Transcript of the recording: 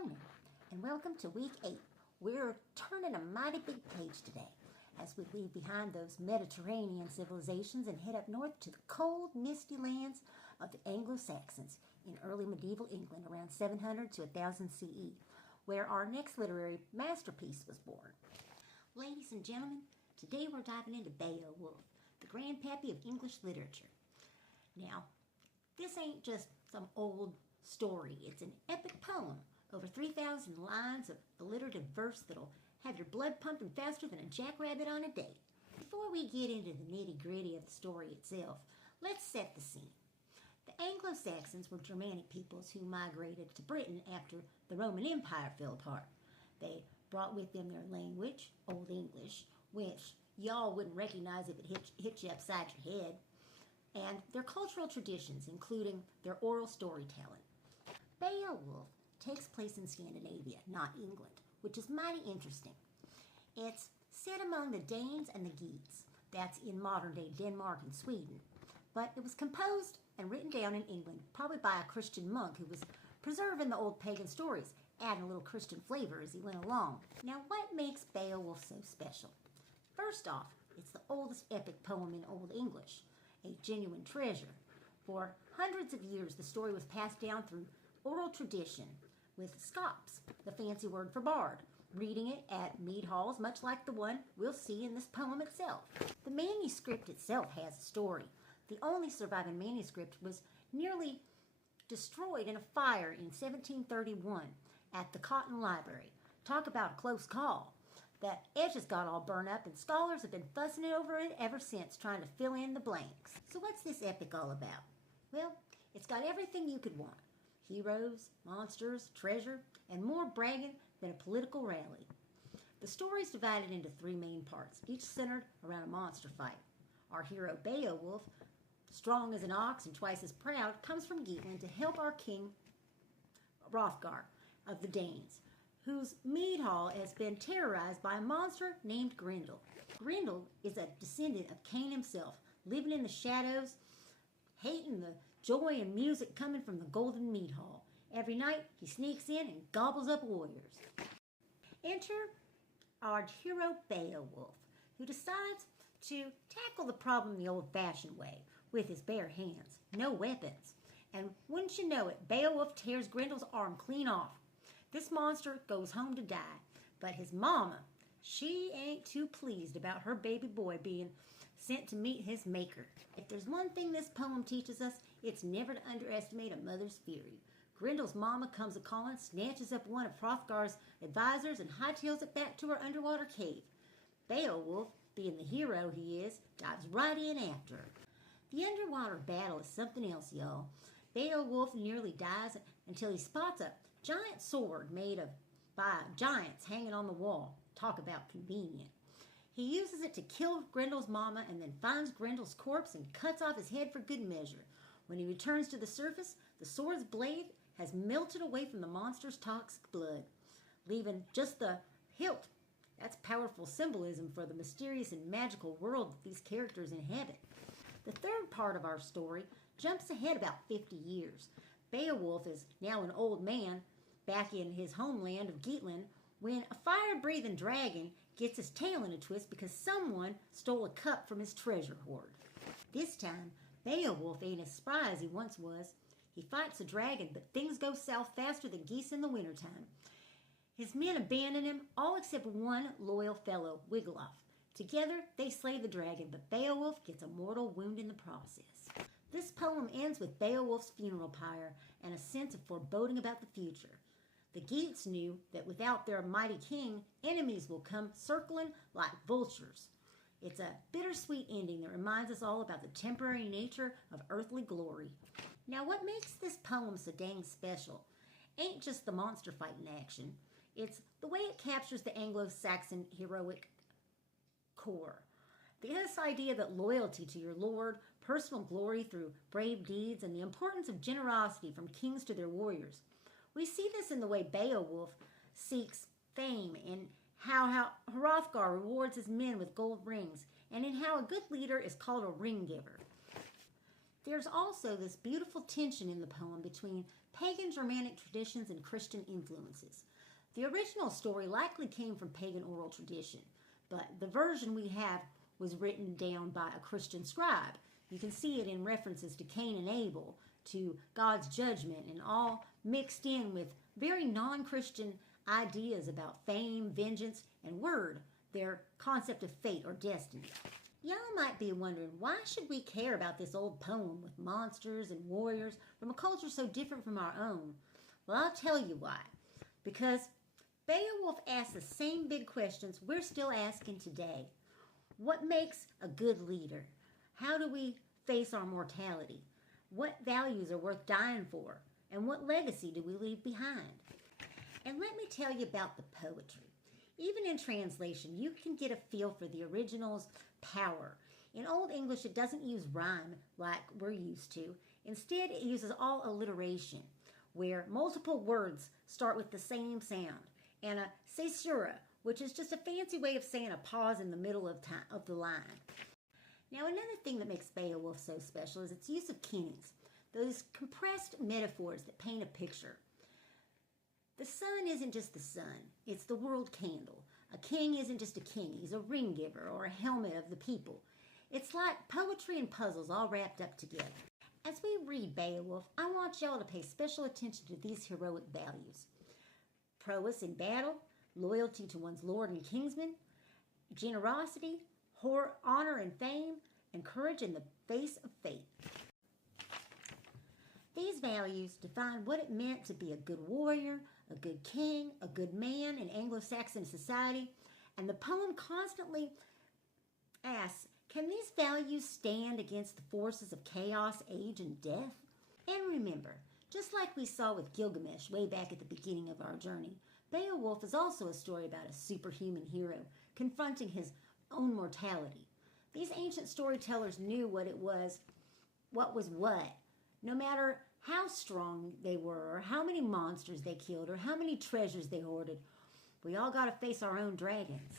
morning, and welcome to week 8. We're turning a mighty big page today as we leave behind those Mediterranean civilizations and head up north to the cold, misty lands of the Anglo-Saxons in early medieval England around 700 to 1000 CE, where our next literary masterpiece was born. Ladies and gentlemen, today we're diving into Beiwulf, the grandpappy of English literature. Now, this ain't just some old story. It's an epic poem, over 3,000 lines of alliterative verse that'll have your blood pumping faster than a jackrabbit on a date. Before we get into the nitty-gritty of the story itself, let's set the scene. The Anglo-Saxons were Germanic peoples who migrated to Britain after the Roman Empire fell apart. They brought with them their language, Old English, which y'all wouldn't recognize if it hit you upside your head, and their cultural traditions, including their oral storytelling. Beiwulf takes place in Scandinavia, not England, which is mighty interesting. It's set among the Danes and the Geats. That's in modern-day Denmark and Sweden. But it was composed and written down in England, probably by a Christian monk who was preserving the old pagan stories, adding a little Christian flavor as he went along. Now, what makes Beiwulf so special? First off, it's the oldest epic poem in Old English, a genuine treasure. For hundreds of years, the story was passed down through oral tradition, with scops, the fancy word for bard, reading it at mead halls, much like the one we'll see in this poem itself. The manuscript itself has a story. The only surviving manuscript was nearly destroyed in a fire in 1731 at the Cotton Library. Talk about a close call. The edges got all burned up, and scholars have been fussing over it ever since, trying to fill in the blanks. So what's this epic all about? Well, it's got everything you could want. Heroes, monsters, treasure, and more bragging than a political rally. The story is divided into 3 main parts, each centered around a monster fight. Our hero Beiwulf, strong as an ox and twice as proud, comes from Geatland to help our king Hrothgar of the Danes, whose mead hall has been terrorized by a monster named Grendel. Grendel is a descendant of Cain himself, living in the shadows, hating the joy and music coming from the golden mead hall. Every night, he sneaks in and gobbles up warriors. Enter our hero Beiwulf, who decides to tackle the problem the old-fashioned way, with his bare hands, no weapons. And wouldn't you know it, Beiwulf tears Grendel's arm clean off. This monster goes home to die, but his mama, she ain't too pleased about her baby boy being sent to meet his maker. If there's one thing this poem teaches us, it's never to underestimate a mother's fury. Grendel's mama comes a-calling, snatches up one of Hrothgar's advisors, and hightails it back to her underwater cave. Beiwulf, being the hero he is, dives right in after her. The underwater battle is something else, y'all. Beiwulf nearly dies until he spots a giant sword made by giants hanging on the wall. Talk about convenient. He uses it to kill Grendel's mama and then finds Grendel's corpse and cuts off his head for good measure. When he returns to the surface, the sword's blade has melted away from the monster's toxic blood, leaving just the hilt. That's powerful symbolism for the mysterious and magical world that these characters inhabit. The third part of our story jumps ahead about 50 years. Beiwulf is now an old man back in his homeland of Geatland when a fire-breathing dragon gets his tail in a twist because someone stole a cup from his treasure hoard. This time, Beiwulf ain't as spry as he once was. He fights the dragon, but things go south faster than geese in the wintertime. His men abandon him, all except one loyal fellow, Wiglaf. Together, they slay the dragon, but Beiwulf gets a mortal wound in the process. This poem ends with Beowulf's funeral pyre and a sense of foreboding about the future. The Geats knew that without their mighty king, enemies will come circling like vultures. It's a bittersweet ending that reminds us all about the temporary nature of earthly glory. Now, what makes this poem so dang special ain't just the monster fight in action. It's the way it captures the Anglo-Saxon heroic core. This idea that loyalty to your lord, personal glory through brave deeds, and the importance of generosity from kings to their warriors. We see this in the way Beowulf seeks fame, and how Hrothgar rewards his men with gold rings, and in how a good leader is called a ring giver. There's also this beautiful tension in the poem between pagan Germanic traditions, and Christian influences. The original story likely came from pagan oral tradition, but the version we have was written down by a Christian scribe. You can see it in references to Cain and Abel, to God's judgment, and all mixed in with very non-Christian ideas about fame, vengeance, and word, their concept of fate or destiny. Y'all might be wondering, why should we care about this old poem with monsters and warriors from a culture so different from our own? Well, I'll tell you why. Because Beowulf asked the same big questions we're still asking today. What makes a good leader? How do we face our mortality? What values are worth dying for? And what legacy do we leave behind? And let me tell you about the poetry. Even in translation, you can get a feel for the original's power. In Old English, it doesn't use rhyme like we're used to. Instead, it uses all alliteration, where multiple words start with the same sound, and a caesura, which is just a fancy way of saying a pause in the middle of the line. Now, another thing that makes Beowulf so special is its use of kennings, those compressed metaphors that paint a picture. The sun isn't just the sun, it's the world candle. A king isn't just a king, he's a ring giver or a helmet of the people. It's like poetry and puzzles all wrapped up together. As we read Beowulf, I want y'all to pay special attention to these heroic values. Prowess in battle, loyalty to one's lord and kinsman, generosity, honor and fame, and courage in the face of fate. These values define what it meant to be a good warrior, a good king, a good man in Anglo-Saxon society, and the poem constantly asks, can these values stand against the forces of chaos, age, and death? And remember, just like we saw with Gilgamesh way back at the beginning of our journey, Beowulf is also a story about a superhuman hero confronting his own mortality. These ancient storytellers knew what was what. No matter how strong they were, or how many monsters they killed, or how many treasures they hoarded, we all got to face our own dragons.